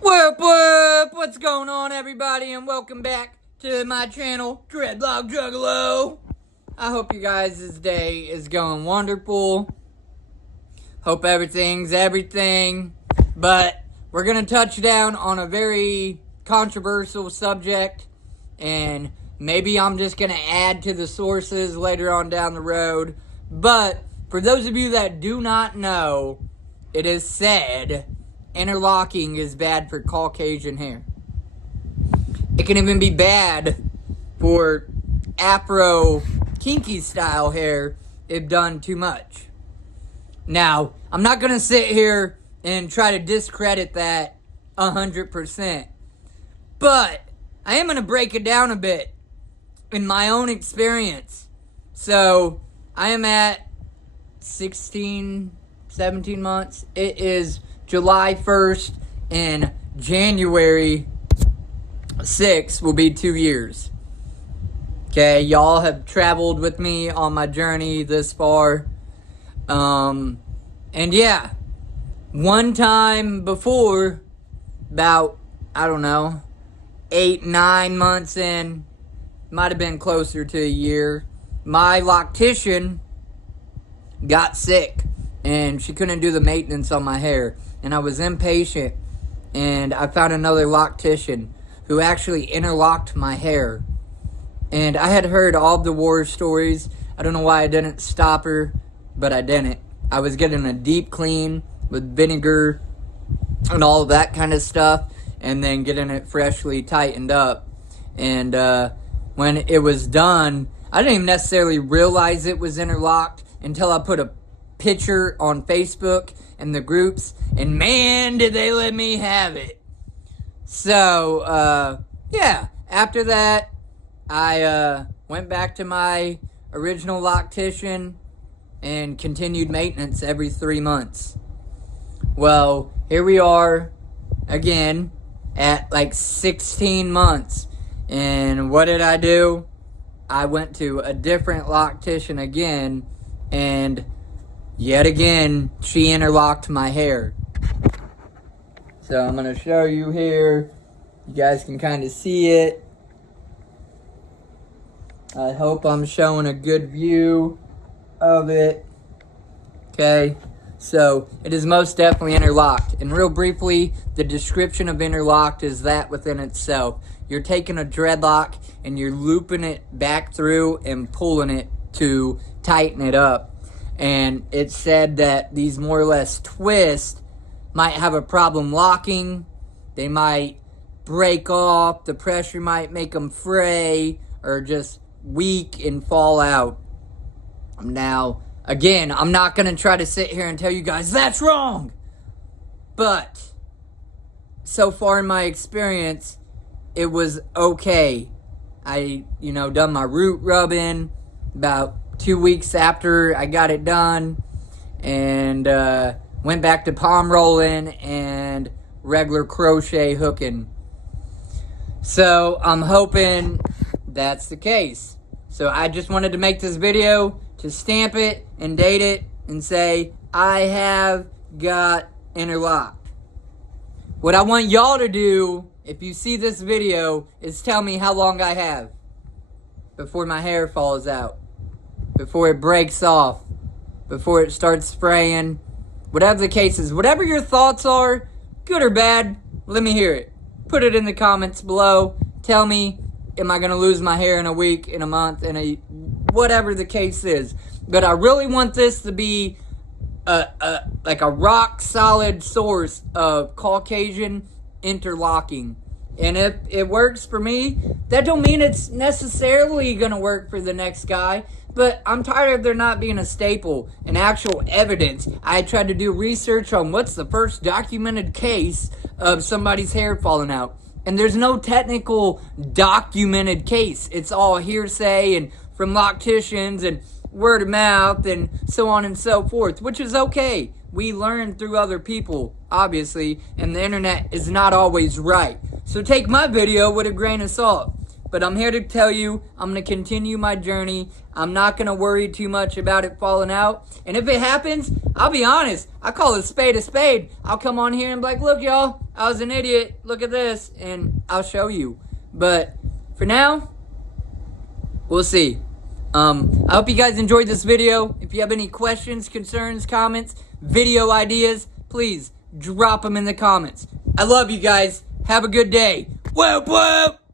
What's going on, everybody, and welcome back to my channel, Dreadlockjuggalo. I hope you guys' day is going wonderful. Hope everything's everything. But we're going to touch down on a very controversial subject, and maybe I'm just going to add to the sources later on down the road. But for those of you that do not know, it is said interlocking is bad for Caucasian hair. It can even be bad for Afro kinky style hair if done too much. Now, I'm not going to sit here and try to discredit that 100%. But I am going to break it down a bit in my own experience. So, I am at 17 months. It is July 1st and January 6th will be 2 years. Okay, y'all have traveled with me on my journey this far. And yeah, one time before, about, 8-9 months in, might have been closer to a year, my loctician got sick and she couldn't do the maintenance on my hair. And I was impatient, and I found another loctician who actually interlocked my hair. And I had heard all the war stories. I don't know why I didn't stop her, but I didn't. I was getting a deep clean with vinegar and all of that kind of stuff, and then getting it freshly tightened up. And when it was done, I didn't even necessarily realize it was interlocked until I put a picture on Facebook and the groups, and man, did they let me have it. So, yeah, after that, I went back to my original loctician and continued maintenance every 3 months. Well, here we are again at like 16 months. And what did I do? I went to a different loctician again, and yet again, she interlocked my hair. So I'm going to show you here. You guys can kind of see it. I hope I'm showing a good view of it. Okay, so it is most definitely interlocked. And real briefly, the description of interlocked is that within itself. You're taking a dreadlock and you're looping it back through and pulling it to tighten it up. And it said that these more or less twists might have a problem locking. They might break off. The pressure might make them fray or just weak and fall out. Now, again, I'm not going to try to sit here and tell you guys that's wrong. But so far in my experience, it was okay. I, done my root rubbing about 2 weeks after I got it done, and went back to palm rolling and regular crochet hooking. So I'm hoping that's the case. So I just wanted to make this video to stamp it and date it and say I have got interlocked. What I want y'all to do, if you see this video, is tell me how long I have before my hair falls out, before it breaks off, before it starts spraying, whatever the case is. Whatever your thoughts are, good or bad, let me hear it. Put it in the comments below. Tell me, am I going to lose my hair in a week, in a month, whatever the case is. But I really want this to be like a rock solid source of Caucasian interlocking. And if it works for me, that don't mean it's necessarily going to work for the next guy. But I'm tired of there not being a staple and actual evidence. I tried to do research on what's the first documented case of somebody's hair falling out. And there's no technical documented case. It's all hearsay and from locticians and word of mouth and so on and so forth, which is okay. We learn through other people, obviously, and the internet is not always right. So take my video with a grain of salt. But I'm here to tell you, I'm going to continue my journey. I'm not going to worry too much about it falling out. And if it happens, I'll be honest. I call a spade a spade. I'll come on here and be like, look, y'all, I was an idiot. Look at this. And I'll show you. But for now, we'll see. I hope you guys enjoyed this video. If you have any questions, concerns, comments, video ideas, please drop them in the comments. I love you guys. Have a good day. Whoop, whoop.